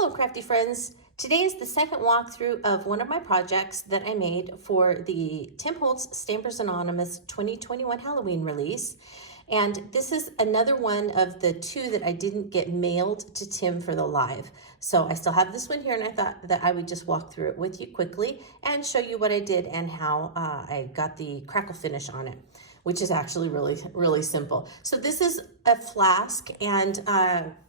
Hello, crafty friends. Today is the second walkthrough of one of my projects that I made for the Tim Holtz Stampers Anonymous 2021 Halloween release. And this is another one of the two that I didn't get mailed to Tim for the live. So I still have this one here, and I thought that I would just walk through it with you quickly and show you what I did and how I got the crackle finish on it, which is actually really simple. So this is a flask, and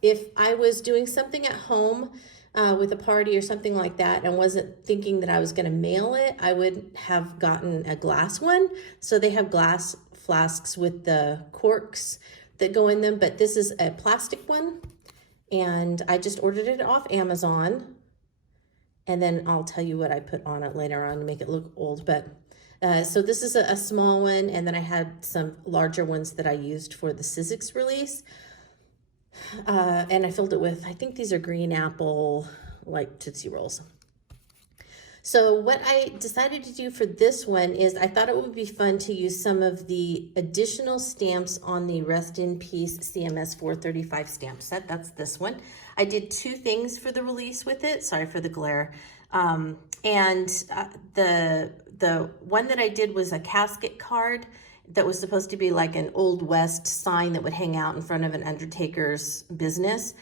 if I was doing something at home with a party or something like that and wasn't thinking that I was gonna mail it, I would have gotten a glass one. So they have glass flasks with the corks that go in them, but this is a plastic one, and I just ordered it off Amazon, and then I'll tell you what I put on it later on to make it look old. But so this is a small one, and then I had some larger ones that I used for the Sizzix release. And I filled it with, I think these are green apple, like Tootsie Rolls. So what I decided to do for this one is I thought it would be fun to use some of the additional stamps on the Rest in Peace CMS435 stamp set. That's this one. I did two things for the release with it. Sorry for the glare. The one that I did was a casket card that was supposed to be like an Old West sign that would hang out in front of an undertaker's business.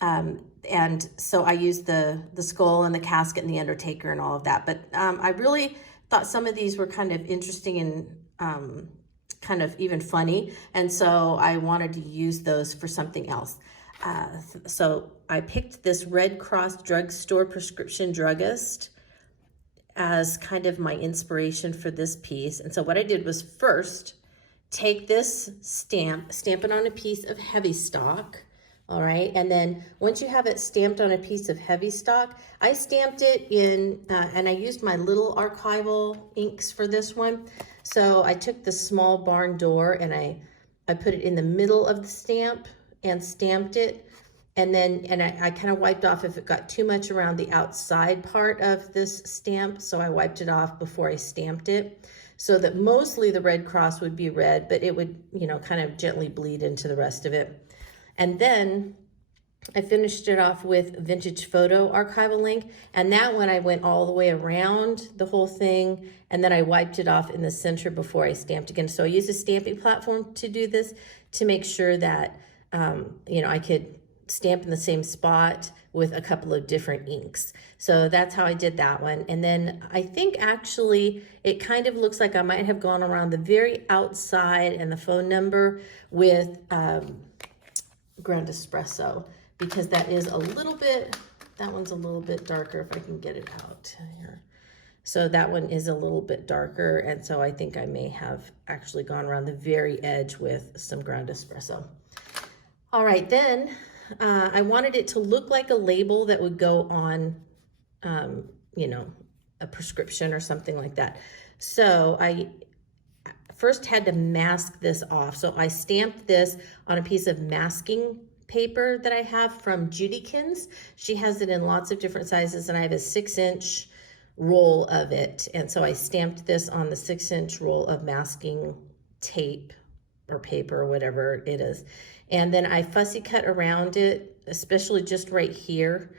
And so I used the skull and the casket and the undertaker and all of that. But I really thought some of these were kind of interesting and kind of even funny. And so I wanted to use those for something else. So I picked this Red Cross drugstore prescription druggist as kind of my inspiration for this piece. And so what I did was first take this stamp it on a piece of heavy stock. All right, and then once you have it stamped on a piece of heavy stock, I stamped it in, and I used my little archival inks for this one. So I took the small barn door and I put it in the middle of the stamp and stamped it. And then, I kind of wiped off if it got too much around the outside part of this stamp. So I wiped it off before I stamped it, so that mostly the Red Cross would be red, but it would, you know, kind of gently bleed into the rest of it. And then I finished it off with Vintage Photo Archival ink, and that one I went all the way around the whole thing, and then I wiped it off in the center before I stamped again. So I used a stamping platform to do this to make sure that, you know, I could stamp in the same spot with a couple of different inks. So that's how I did that one. And then I think actually it kind of looks like I might have gone around the very outside and the phone number with ground espresso, because that is a little bit, that one's a little bit darker if I can get it out here. So that one is a little bit darker, and so I think I may have actually gone around the very edge with some ground espresso. All right, then I wanted it to look like a label that would go on, you know, a prescription or something like that. So I first had to mask this off. So I stamped this on a piece of masking paper that I have from Judykins. She has it in lots of different sizes, and I have a 6-inch roll of it. And so I stamped this on the 6-inch roll of masking tape or paper or whatever it is. And then I fussy cut around it, especially just right here,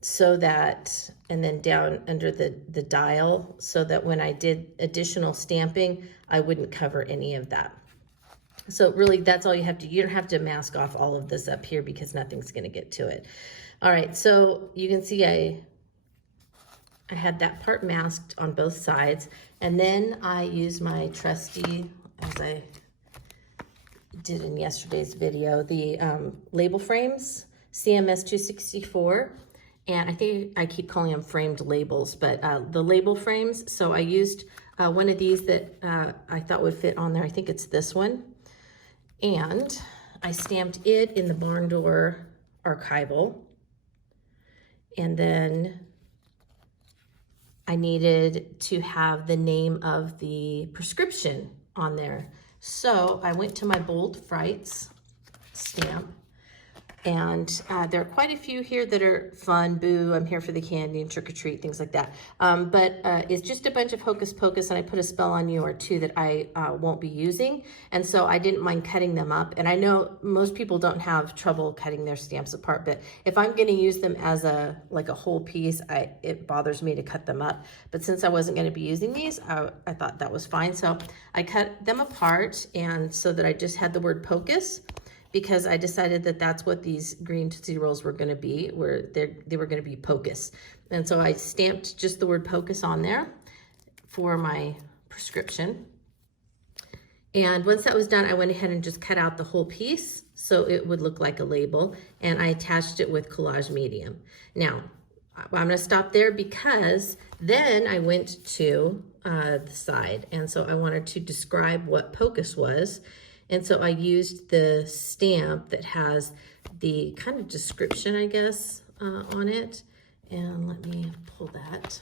so that, and then down under the dial, so that when I did additional stamping, I wouldn't cover any of that. So really, that's all you have to, you don't have to mask off all of this up here because nothing's gonna get to it. All right, so you can see I had that part masked on both sides, and then I used my trusty, as I did in yesterday's video, the label frames, CMS434. And I think I keep calling them framed labels, but the label frames. So I used one of these that I thought would fit on there. I think it's this one. And I stamped it in the barn door archival. And then I needed to have the name of the prescription on there. So I went to my Bold Frights stamp, And there are quite a few here that are fun. Boo, I'm here for the candy and trick or treat, things like that. But it's just a bunch of hocus pocus, and I put a spell on you or two that I won't be using. And so I didn't mind cutting them up. And I know most people don't have trouble cutting their stamps apart, but if I'm going to use them as like a whole piece, it bothers me to cut them up. But since I wasn't going to be using these, I thought that was fine. So I cut them apart, and so that I just had the word Pocus, because I decided that that's what these green Tootsie Rolls were going to be, they were going to be Pocus. And so I stamped just the word Pocus on there for my prescription. And once that was done, I went ahead and just cut out the whole piece so it would look like a label, and I attached it with collage medium. Now, I'm going to stop there because then I went to the side, and so I wanted to describe what Pocus was. And so I used the stamp that has the kind of description, I guess, on it. And let me pull that.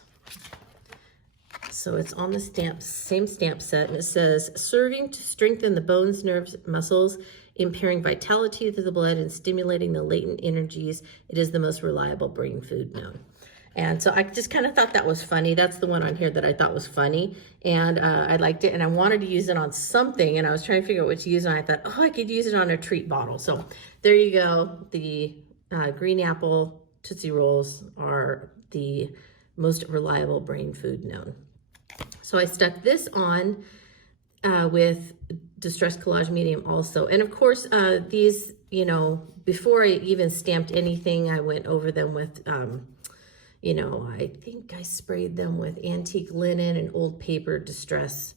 So it's on the stamp, same stamp set, and it says, serving to strengthen the bones, nerves, muscles, impairing vitality to the blood, and stimulating the latent energies. It is the most reliable brain food known. And so I just kind of thought that was funny. That's the one on here that I thought was funny. And I liked it, and I wanted to use it on something, and I was trying to figure out what to use, and I thought, oh, I could use it on a treat bottle. So there you go. The green apple Tootsie Rolls are the most reliable brain food known. So I stuck this on with Distress Collage Medium also. And of course, these, you know, before I even stamped anything, I went over them with, you know, I think I sprayed them with antique linen and old paper distress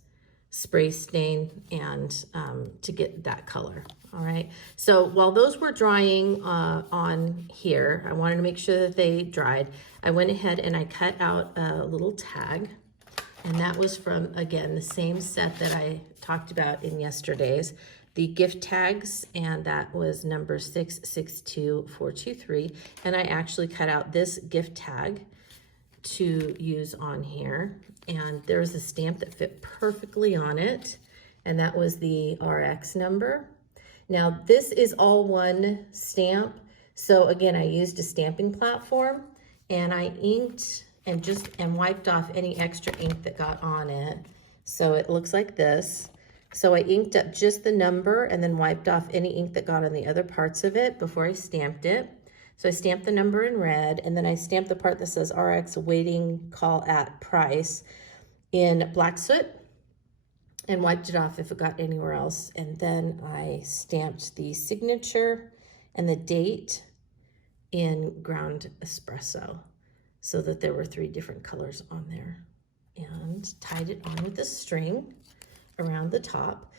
spray stain, and to get that color. All right. So while those were drying on here, I wanted to make sure that they dried. I went ahead and I cut out a little tag. And that was from, again, the same set that I talked about in yesterday's, the gift tags, and that was number 662423. And I actually cut out this gift tag to use on here. And there was a stamp that fit perfectly on it, and that was the RX number. Now, this is all one stamp. So again, I used a stamping platform, and I inked and wiped off any extra ink that got on it. So it looks like this. So I inked up just the number and then wiped off any ink that got on the other parts of it before I stamped it. So I stamped the number in red, and then I stamped the part that says RX waiting call at price in black soot and wiped it off if it got anywhere else. And then I stamped the signature and the date in ground espresso, so that there were 3 different colors on there, and tied it on with a string around the top.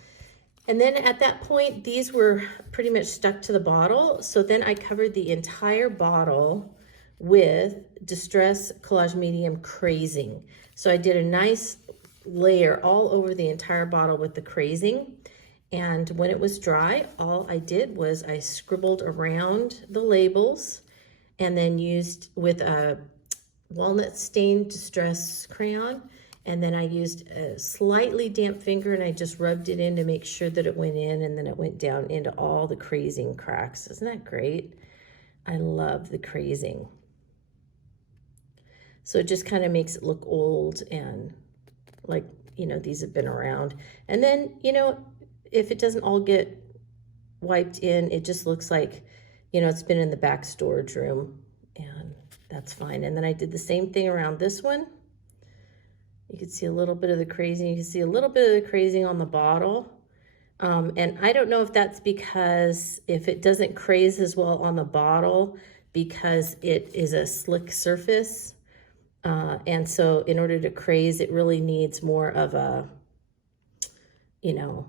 And then at that point, these were pretty much stuck to the bottle. So then I covered the entire bottle with Distress Collage Medium crazing. So I did a nice layer all over the entire bottle with the crazing. And when it was dry, all I did was I scribbled around the labels, and then used with a walnut stained distress crayon, and then I used a slightly damp finger, and I just rubbed it in to make sure that it went in, and then it went down into all the crazing cracks. Isn't that great? I love the crazing. So it just kind of makes it look old and like, you know, these have been around. And then, you know, if it doesn't all get wiped in, it just looks like, you know, it's been in the back storage room, and that's fine. And then I did the same thing around this one. You can see a little bit of the crazing. You can see a little bit of the crazing on the bottle. And I don't know if that's because if it doesn't craze as well on the bottle because it is a slick surface. And so in order to craze, it really needs more of a, you know,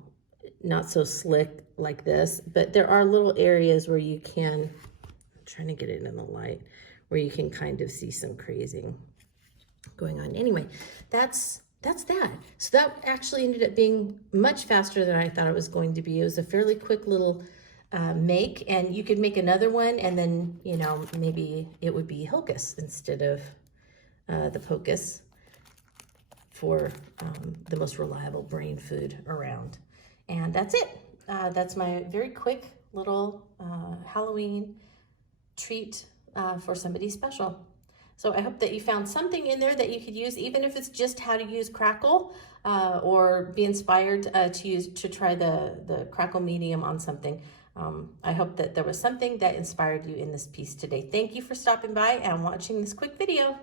not so slick like this. But there are little areas where you can, I'm trying to get it in the light, where you can kind of see some crazing going on. Anyway, that's that. So that actually ended up being much faster than I thought it was going to be. It was a fairly quick little make, and you could make another one, and then, you know, maybe it would be Hocus instead of the Pocus for the most reliable brain food around. And that's it. That's my very quick little Halloween treat for somebody special. So I hope that you found something in there that you could use, even if it's just how to use Crackle, or be inspired to try the Crackle medium on something. I hope that there was something that inspired you in this piece today. Thank you for stopping by and watching this quick video.